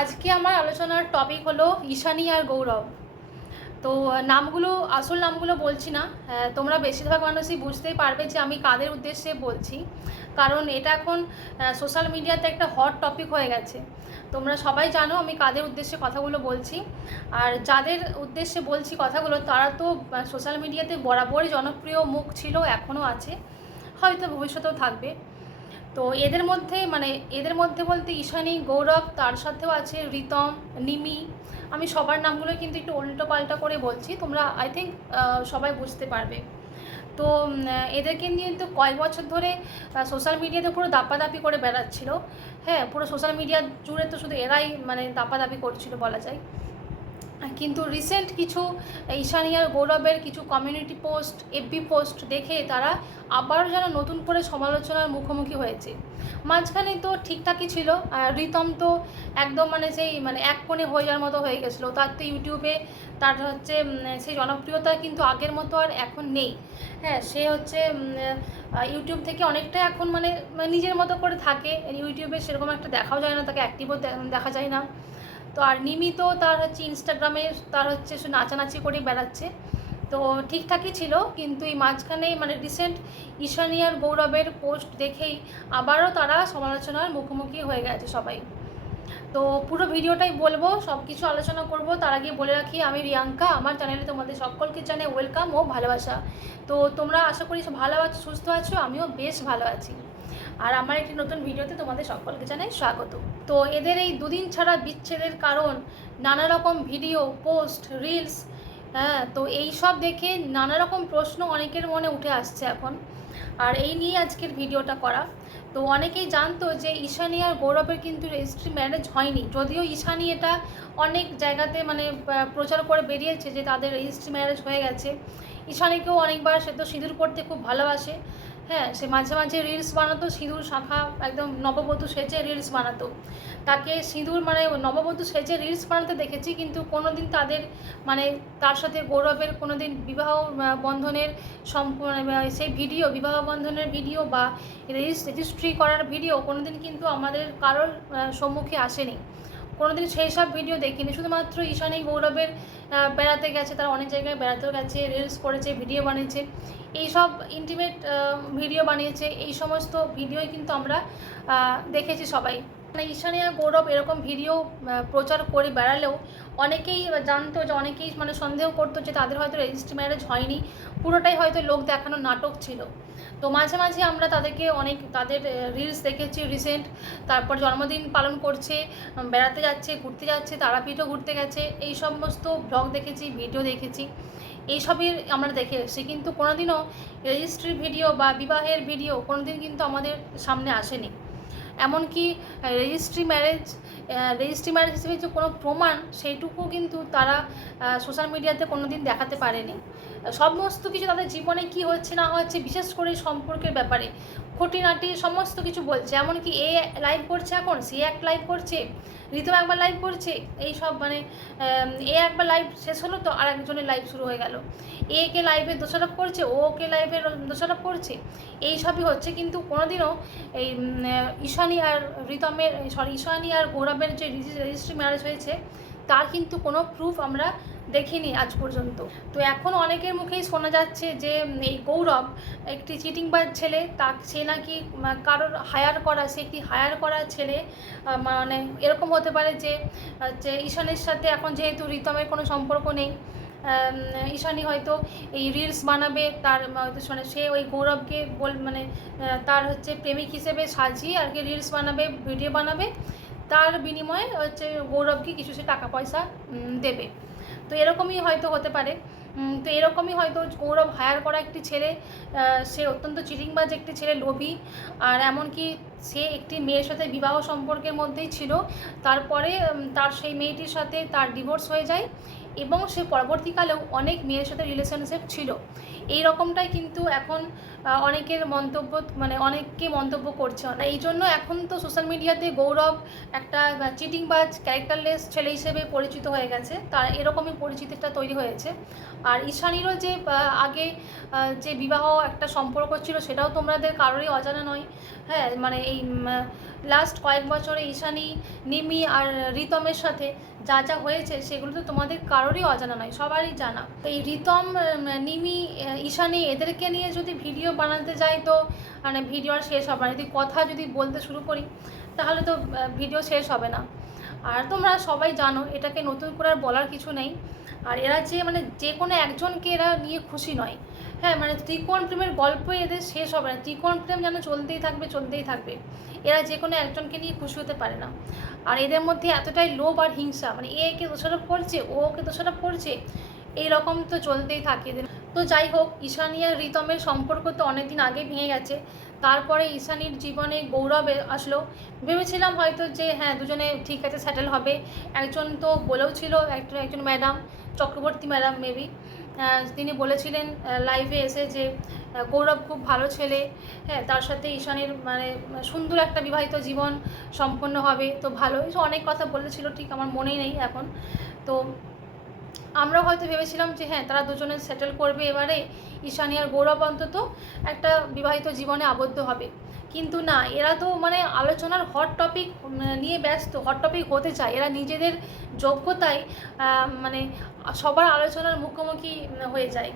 আজকে আমার আলোচনার টপিক হলো ঈশানী আর গৌরব। তো নামগুলো, আসল নামগুলো বলছি না। তোমরা বেশিরভাগ মানুষই বুঝতেই পারবে যে আমি কাদের উদ্দেশ্যে বলছি। কারণ এটা এখন সোশ্যাল মিডিয়াতে একটা হট টপিক হয়ে গেছে। তোমরা সবাই জানো আমি কাদের উদ্দেশ্যে কথাগুলো বলছি। আর যাদের উদ্দেশ্যে বলছি কথাগুলো, তারা তো সোশ্যাল মিডিয়াতে বরাবরই জনপ্রিয় মুখ ছিল, এখনও আছে। হয়তো ভবিষ্যতেও থাকবে। তো এদের মধ্যে মানে এদের মধ্যে বলতে ঈশানী, গৌরব, তার সাথেও আছে রিতম, নিমি। আমি সবার নামগুলো কিন্তু একটু উল্টো পাল্টা করে বলছি, তোমরা আই থিঙ্ক সবাই বুঝতে পারবে। তো এদেরকে নিয়ে তো কয়েক বছর ধরে সোশ্যাল মিডিয়াতে পুরো দাপাদাপি করে বেড়াচ্ছিল। হ্যাঁ পুরো সোশ্যাল মিডিয়া জুড়ে তো শুধু এরাই মানে দাপাদাপি করছিল বলা যায়। কিন্তু রিসেন্ট কিছু ঈশানী আর গৌরবের কিছু কমিউনিটি পোস্ট এফবি পোস্ট দেখে তারা আবারও যেন নতুন করে সমালোচনার মুখোমুখি হয়েছে। মাঝখানে তো ঠিকঠাকই ছিল, আর রিতম তো একদম মানে সেই মানে এক কোণে হয়ে যাওয়ার মতো হয়ে গেছিল। তার তো ইউটিউবে তার হচ্ছে সেই জনপ্রিয়তা কিন্তু আগের মতো আর এখন নেই। হ্যাঁ সে হচ্ছে ইউটিউব থেকে অনেকটা এখন মানে মানে নিজের মতো করে থাকে। ইউটিউবে সেরকম একটা দেখাও যায় না, তাকে অ্যাক্টিভও দেখা যায় না। তো আর নিমিত তার হচ্ছে ইনস্টাগ্রামে তার হচ্ছে নাচানাচি করে বেড়াচ্ছে। তো ঠিকঠাকই ছিল, কিন্তু এই মাঝখানে মানে রিসেন্ট ঈশানিয়ার গৌরবের পোস্ট দেখেই আবারও তারা সমালোচনার মুখোমুখি হয়ে গেছে সবাই। তো পুরো ভিডিওটাই বলব সব কিছু আলোচনা করব। তার আগে বলে রাখি, আমি রিয়াঙ্কা, আমার চ্যানেলে তোমাদের সকলকে জানাই ওয়েলকাম ও ভালোবাসা। তো তোমরা আশা করি ভালো আছো, সুস্থ আছো, আমিও বেশ ভালো আছি। আর আমার একটি নতুন ভিডিওতে তোমাদের সকলকে জানাই স্বাগত। তো এদের এই দুদিন ছাড়া বিচ্ছেদের কারণ নানা রকম ভিডিও, পোস্ট, রিলস হ্যাঁ তো এই সব দেখে নানা রকম প্রশ্ন অনেকের মনে উঠে আসছে এখন। আর এই নিয়ে আজকের ভিডিওটা করা। তো অনেকেই জানতো যে ঈশানী আর গৌরবের কিন্তু রেজিস্ট্রি ম্যারেজ হয়নি। যদিও ঈশানী এটা অনেক জায়গাতে মানে প্রচার করে বেরিয়েছে যে তাদের রেজিস্ট্রি ম্যারেজ হয়ে গেছে। ঈশানীকেও অনেকবার সে তো সিঁদুর পড়তে খুব ভালোবাসে। হ্যাঁ সে মাঝে মাঝে রিলস বানাতো, সিঁদুর শাখা একদম নববধূ সেজে রিলস বানাতো। তাকে সিঁদুর মানে নববধূ সেজে রিলস বানাতে দেখেছি, কিন্তু কোনো দিন তাদের মানে তার সাথে গৌরবের কোনো দিন বিবাহ বন্ধনের সেই ভিডিও বিবাহ বন্ধনের ভিডিও বা রেজিস্ট্রি করার ভিডিও কোনো দিন কিন্তু আমাদের কারোর সম্মুখে আসেনি। কোনোদিন সেই সব ভিডিও দেখিনি। শুধুমাত্র ঈশানী গৌরবের বেড়াতে গেছে, তারা অনেক জায়গায় বেড়াতেও গেছে রিলস করেছে ভিডিও বানিয়েছে। এই সব ইন্টিমেট ভিডিও বানিয়েছে। এই সমস্ত ভিডিওই কিন্তু আমরা দেখেছি সবাই। মানে ঈশানী আর গৌরব এরকম ভিডিও প্রচার করে বেড়ালেও অনেকেই জানতো যে অনেকেই মানে সন্দেহ করতো যে তাদের হয়তো রেজিস্ট্রি ম্যারেজ হয়নি। পুরোটাই হয়তো লোক দেখানো নাটক ছিল। তো মাঝে মাঝে আমরা তাদেরকে অনেক তাদের রিলস দেখেছি রিসেন্ট তারপর জন্মদিন পালন করছে বেড়াতে যাচ্ছে, ঘুরতে যাচ্ছে, তারাপীঠও ঘুরতে গেছে। এই সমস্ত ব্লগ দেখেছি ভিডিও দেখেছি। এইসবই আমরা দেখে এসেছি। কিন্তু কোনোদিনও রেজিস্ট্রির ভিডিও বা বিবাহের ভিডিও কোনোদিন কিন্তু আমাদের সামনে আসেনি। এমনকি রেজিস্ট্রি ম্যারেজ রেজিস্ট্রি ম্যারেজ হিসেবে যে কোনো প্রমাণ, সেইটুকু কিন্তু তারা সোশ্যাল মিডিয়াতে কোনো দিন দেখাতে পারেনি। সমস্ত কিছু তাদের জীবনে কি হচ্ছে, না হচ্ছে, বিশেষ করে সম্পর্কের ব্যাপারে। খুঁটিনাটি সমস্ত কিছু বলছে। এমনকি এ লাইভ করছে এখন সে এক লাইভ করছে। ঋতু একবার লাইভ করছে, এই সব মানে এ একবার লাইভ শেষ হলো তো আর একজনের লাইভ শুরু হয়ে গেল। এ কে লাইভে দোষারোপ করছে, ও কে লাইভে দোষারোপ করছে, এই সবই হচ্ছে। কিন্তু কোনোদিনও এই ঈশানী আর রিতমের সরি ঈশানী আর গৌরবের যে রেজিস্ট্রি ম্যারেজ হয়েছে, তার কিন্তু কোনো প্রুফ আমরা দেখিনি আজ পর্যন্ত। তো এখন অনেকের মুখেই শোনা যাচ্ছে যে এই গৌরব একটি চিটিংবাজ ছেলে তা সে নাকি কারোর হায়ার করা, সে একটি হায়ার করা ছেলে মানে এরকম হতে পারে যে ঈশানের সাথে এখন যেহেতু রিতমের কোনো সম্পর্ক নেই ঈশানী হয়তো এই রিলস বানাবে, তার হয়তো মানে সে ওই গৌরবকে বল মানে তার হচ্ছে প্রেমিক হিসেবে সাজিয়ে আর কি রিলস বানাবে ভিডিও বানাবে, তার বিনিময়ে হচ্ছে গৌরবকে কিছু সে টাকা পয়সা দেবে। তো এরকমই হয়তো হতে পারে। তো এরকমই হয়তো গৌরব হায়ার করা একটি ছেলে সে অত্যন্ত চিটিংবাজ একটি ছেলে, লোভী। আর এমনকি সে একটি মেয়ের সাথে বিবাহ সম্পর্কের মধ্যেই ছিল। তারপরে তার সেই মেয়েটির সাথে তার ডিভোর্স হয়ে যায় এবং সে পরবর্তীকালেও অনেক মেয়ের সাথে রিলেশনশিপ ছিল। এই রকমটাই কিন্তু এখন অনেকের মন্তব্য মানে অনেককে মন্তব্য করছে না। এই জন্য এখন তো সোশ্যাল মিডিয়াতে গৌরব একটা চিটিং চিটিংবাজ ক্যারেক্টারলেস ছেলে হিসেবে পরিচিত হয়ে গেছে। তার এরকমই পরিচিতিটা তৈরি হয়েছে। আর ঈশানীরও যে আগে যে বিবাহ একটা সম্পর্ক ছিল, সেটাও তোমাদের কারোরই অজানা নয়। হ্যাঁ মানে এই লাস্ট কয়েক বছরে ঈশানী, নিমি আর রিতমের সাথে যা যা হয়েছে সেগুলো তো তোমাদের কারোরই অজানা নয়, সবারই জানা। তো এই রিতম নিমি ঈশানি, এদেরকে নিয়ে যদি ভিডিও বানাতে যাই তো মানে ভিডিও আর শেষ হবে না। যদি কথা যদি বলতে শুরু করি, তাহলে তো ভিডিও শেষ হবে না। আর তোমরা সবাই জানো, এটাকে নতুন করে আর বলার কিছু নেই। আর এরা যে মানে যে কোনো একজনকে এরা নিয়ে খুশি নয়। হ্যাঁ মানে ত্রিকোণ প্রেমের গল্পই এদের শেষ হবে না। ত্রিকোণ প্রেম যেন চলতেই থাকবে চলতেই থাকবে। এরা যে কোনো একজনকে নিয়ে খুশি হতে পারে না। আর এদের মধ্যে এতটাই লোভ আর হিংসা মানে এ একে দোষারোপ করছে, ও ওকে দোষারোপ করছে এই রকম তো চলতেই থাকে এদের। তো যাই হোক, ঈশানী আর রিতমের সম্পর্ক তো অনেকদিন আগে ভেঙে গেছে। তারপরে ঈশানীর জীবনে গৌরব আসলো। ভেবেছিলাম হয়তো যে হ্যাঁ দুজনে ঠিক আছে সেটেল হবে। একজন তো বলেও ছিল, একজন একজন ম্যাডাম চক্রবর্তী ম্যাডাম মেবি তিনি বলেছিলেন লাইভে এসে যে গৌরব খুব ভালো ছেলে। হ্যাঁ তার সাথে ঈশানের মানে সুন্দর একটা বিবাহিত জীবন সম্পন্ন হবে। তো ভালো অনেক কথা বলেছিল, ঠিক আমার মনেই নেই এখন। তো আমরা হয়তো ভেবেছিলাম যে হ্যাঁ তারা দুজনে সেটেল করবে এবারে। ঈশানী আর গৌরব অন্তত একটা বিবাহিত জীবনে আবদ্ধ হবে। কিন্তু না, এরা তো মানে আলোচনার হট টপিক নিয়ে ব্যস্ত হট টপিক হতে চায়। এরা নিজেদের যোগ্যতায় মানে সবার আলোচনার মুখোমুখি হয়ে যায়।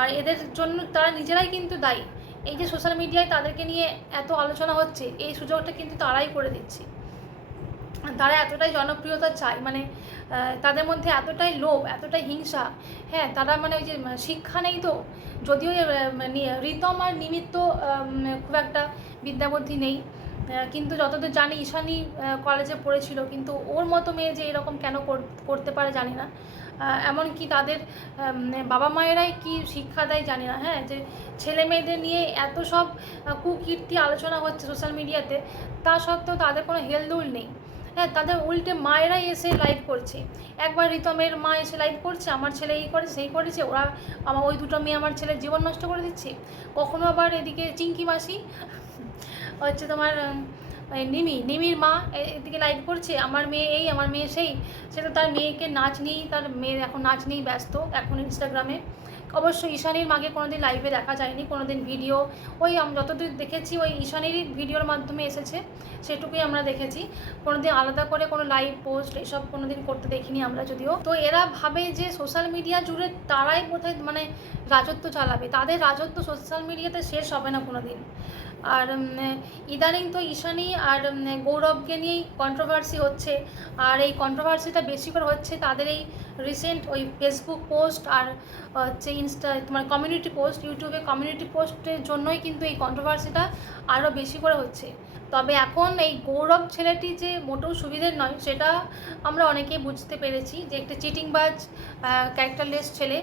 আর এদের জন্য তারা নিজেরাই কিন্তু দায়ী। এই যে সোশ্যাল মিডিয়ায় তাদেরকে নিয়ে এত আলোচনা হচ্ছে, এই সুযোগটা কিন্তু তারাই করে দিচ্ছে। তারা এতটাই জনপ্রিয়তা চায় মানে তাদের মধ্যে এতটাই লোভ, এতটাই হিংসা হ্যাঁ তারা মানে ওই যে শিক্ষা নেই তো, যদিও রিতম আর নিমিত্ত খুব একটা বিদ্যাবুদ্ধি নেই কিন্তু যতদূর জানি ঈশানী কলেজে পড়েছিল, কিন্তু ওর মতো মেয়ে যে এরকম কেন করতে পারে জানি না এমনকি তাদের বাবা মায়েরাই কি শিক্ষা দেয় জানি না হ্যাঁ যে ছেলে মেয়েদের নিয়ে এত সব কুকীর্তি আলোচনা হচ্ছে সোশ্যাল মিডিয়াতে তা সত্ত্বেও তাদের কোনো হেলদোল নেই হ্যাঁ তাদের উল্টে মায়েরাই এসে লাইভ করছে। একবার রিতমের মা এসে লাইভ করছে, আমার ছেলে এই করে সেই করেছে, ওরা আমার ওই দুটো মেয়ে আমার ছেলের জীবন নষ্ট করে দিচ্ছে। কখনো আবার এদিকে চিঙ্কি মাসি, হচ্ছে তোমার নিমি, নিমির মা এদিকে লাইভ করছে, আমার মেয়ে এই, আমার মেয়ে সেই, সেটা তার মেয়েকে নাচ নিয়েই, তার মেয়ের এখন নাচ নিয়েই ব্যস্ত, এখন ইনস্টাগ্রামে অবশ্য ঈশানীর মাকে কোনোদিন লাইভে দেখা যায়নি, কোনোদিন ভিডিও ওই যতদূর দেখেছি, ওই ঈশানীরই ভিডিওর মাধ্যমে এসেছে, সেটুকুই আমরা দেখেছি। কোনোদিন আলাদা করে কোনো লাইভ পোস্ট এসব কোনোদিন করতে দেখিনি আমরা যদিও। তো এরা ভাবে যে সোশ্যাল মিডিয়া জুড়ে তারাই কোথায় মানে রাজত্ব চালাবে। তাদের রাজত্ব সোশ্যাল মিডিয়াতে শেষ হবে না কোনো দিন আর ইদানিং তো ঈশানী আর গৌরবকে নিয়েই কন্ট্রোভার্সি হচ্ছে। আর এই কন্ট্রোভার্সিটা বেশি করে হচ্ছে তাদের এই রিসেন্ট ওই ফেসবুক পোস্ট আর হচ্ছে ইনস্টা তোমার কমিউনিটি পোস্ট ইউটিউবে কমিউনিটি পোস্টের জন্যই কিন্তু এই কন্ট্রোভার্সিটা আরও বেশি করে হচ্ছে। তবে এখন এই গৌরব ছেলেটি যে মোটেও সুবিধের নয়, সেটা আমরা অনেকেই বুঝতে পেরেছি যে একটা চিটিংবাজ ক্যারেক্টারলেস ছেলে।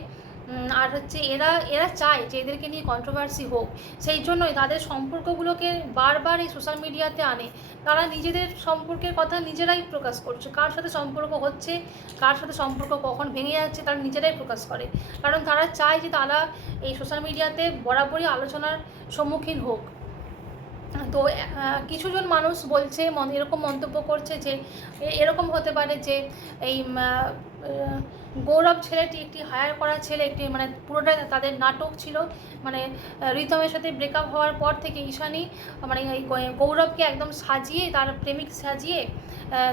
আর হচ্ছে এরা এরা চায় যে এদেরকে নিয়ে কন্ট্রোভার্সি হোক। সেই জন্যই তাদের সম্পর্কগুলোকে বারবার এই সোশ্যাল মিডিয়াতে আনে। তারা নিজেদের সম্পর্কের কথা নিজেরাই প্রকাশ করছে। কার সাথে সম্পর্ক হচ্ছে, কার সাথে সম্পর্ক কখন ভেঙে যাচ্ছে, তারা নিজেরাই প্রকাশ করে। কারণ তারা চায় যে তারা এই সোশ্যাল মিডিয়াতে বরাবরই আলোচনার সম্মুখীন হোক। তো কিছুজন মানুষ বলছে, মন- এরকম মন্তব্য করছে যে এরকম হতে পারে যে, এই গৌরব ছেলেটি একটি হায়ার করা ছেলে, একটি মানে পুরোটা তাদের নাটক ছিল। মানে রিতমের সাথে ব্রেকআপ হওয়ার পর থেকে ঈশানী মানে এই গৌরবকে একদম সাজিয়ে, তার প্রেমিক সাজিয়ে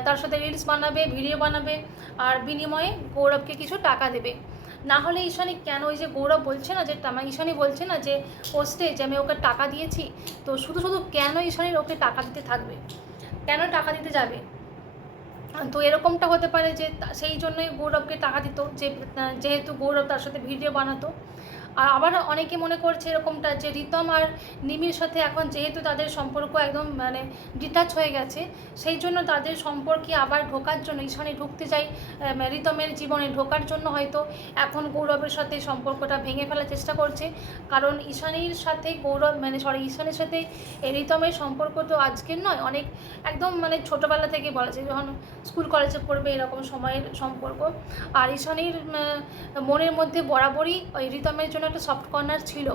তার সাথে রিলস বানাবে ভিডিও বানাবে, আর বিনিময়ে গৌরবকে কিছু টাকা দেবে। না হলে ঈশানী কেন ওই যে গৌরব বলছে না, যে তামা ঈশানী বলছে না, যে পোস্টে যে আমি ওকে টাকা দিয়েছি, তো শুধু শুধু কেন ঈশানীর ওকে টাকা দিতে থাকবে? কেন টাকা দিতে যাবে? তো এরকমটা হতে পারে যে সেই জন্যই গৌরবকে টাকা দিত, যে যেহেতু গৌরব তার সাথে ভিডিও বানাতো আর আবার অনেকে মনে করছে এরকমটা যে রিতম আর নিমির সাথে এখন যেহেতু তাদের সম্পর্ক একদম মানে ডিটাচ হয়ে গেছে সেই জন্য তাদের সম্পর্কে আবার ঢোকার জন্য ঈশানী ঢুকতে আহ, রিতমের জীবনে ঢোকার জন্য হয়তো এখন গৌরবের সাথে সম্পর্কটা ভেঙে ফেলার চেষ্টা করছে। কারণ ঈশানীর সাথে গৌরব মানে সরি ঈশানের সাথে রিতমের সম্পর্ক তো আজকের নয় অনেক একদম মানে ছোটোবেলা থেকে বলা যায় যখন স্কুল কলেজে পড়বে এরকম সময়ের সম্পর্ক। আর ঈশানীর মনের মধ্যে বরাবরই ওই রিতমের জন্য একটা সফট কর্নার ছিল।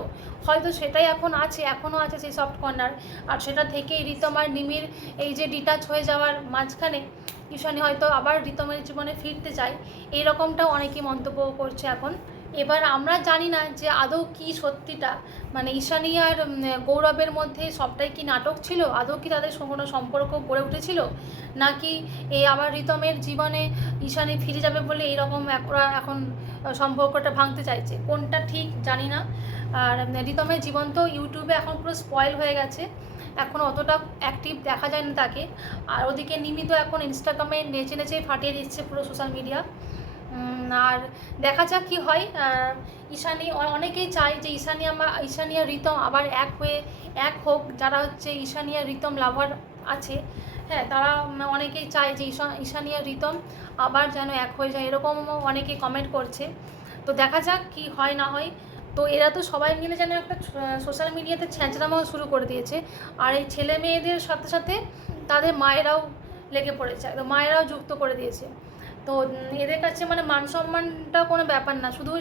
হয়তো সেটাই এখন আছে, এখনও আছে সেই সফট কর্নার আর সেটা থেকেই রিতম আর নিমির এই যে ডিটাচ হয়ে যাওয়ার মাঝখানে, ঈশানী হয়তো আবার রিতমের জীবনে ফিরতে চায়। এরকমটাও রকমটাও অনেকেই মন্তব্য করছে এখন। এবার আমরা জানি না যে আদৌ কি সত্যিটা। মানে ঈশানী আর গৌরবের মধ্যে সবটাই কি নাটক ছিল? আদৌ কি তাদের কোনো সম্পর্ক গড়ে উঠেছিল? নাকি এই আবার রিতমের জীবনে ঈশানী ফিরে যাবে বলে এইরকম ওরা এখন সম্পর্কটা ভাঙতে চাইছে? কোনটা ঠিক জানি না। আর রিতমের জীবন তো ইউটিউবে এখন পুরো স্পয়েল হয়ে গেছে। এখন অতটা অ্যাক্টিভ দেখা যায় না তাকে। আর ওদিকে নিমিত এখন ইনস্টাগ্রামে নেচে নেচে ফাটিয়ে দিচ্ছে পুরো সোশ্যাল মিডিয়া আর দেখা যাক কি হয়। ঈশানী অনেকেই চায় যে ঈশানী আমার ঈশানী আর রিতম আবার এক হয়ে এক হোক। যারা হচ্ছে ঈশানী আর রিতম লাভার আছে হ্যাঁ তারা অনেকেই চায় যে ঈশা ঈশানী আর রিতম আবার যেন এক হয়ে যায়। এরকমও অনেকে কমেন্ট করছে। তো দেখা যাক কি হয় না হয়। তো এরা তো সবাই মিলে যেন একটা সোশ্যাল মিডিয়াতে ছ্যাঁচড়ামো শুরু করে দিয়েছে। আর এই ছেলে মেয়েদের সাথে সাথে তাদের মায়েরাও লেগে পড়েছে। মায়েরাও যুক্ত করে দিয়েছে। তো এদের কাছে মানে মান সম্মানটা কোনো ব্যাপার না। শুধু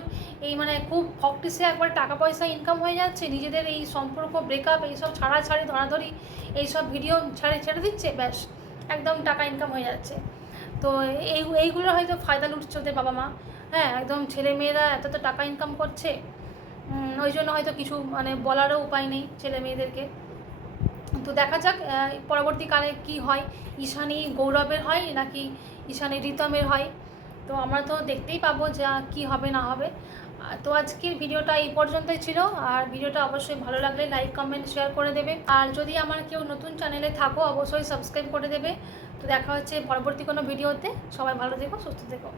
এই মানে খুব ফকটিসে একবার টাকা পয়সা ইনকাম হয়ে যাচ্ছে, নিজেদের এই সম্পর্ক ব্রেকআপ এইসব ছাড়াছাড়ি ধরাধরি এইসব ভিডিও ছাড়ে, ছেড়ে দিচ্ছে, ব্যাস, একদম টাকা ইনকাম হয়ে যাচ্ছে। তো এই এইগুলো হয়তো ফায়দা লুটছে ওদের বাবা মা। হ্যাঁ একদম ছেলে মেয়েরা এত তো টাকা ইনকাম করছে। ওই জন্য হয়তো কিছু মানে বলারও উপায় নেই ছেলে মেয়েদেরকে। তো দেখা যাক পরবর্তীকালে কি হয়। ঈশানী গৌরবের হয় নাকি ঈশানী রিতমের হয়? তো আমরা তো দেখতেই পাবো যা কি হবে, না হবে। তো আজকের ভিডিওটা এই পর্যন্তই ছিল। আর ভিডিওটা অবশ্যই ভালো লাগলে লাইক, কমেন্ট, শেয়ার করে দেবে। আর যদি আমার কেউ নতুন চ্যানেলে থাকো, অবশ্যই সাবস্ক্রাইব করে দেবে। তো দেখা হচ্ছে পরবর্তী কোনো ভিডিওতে। সবাই ভালো থেকো, সুস্থ থেকো।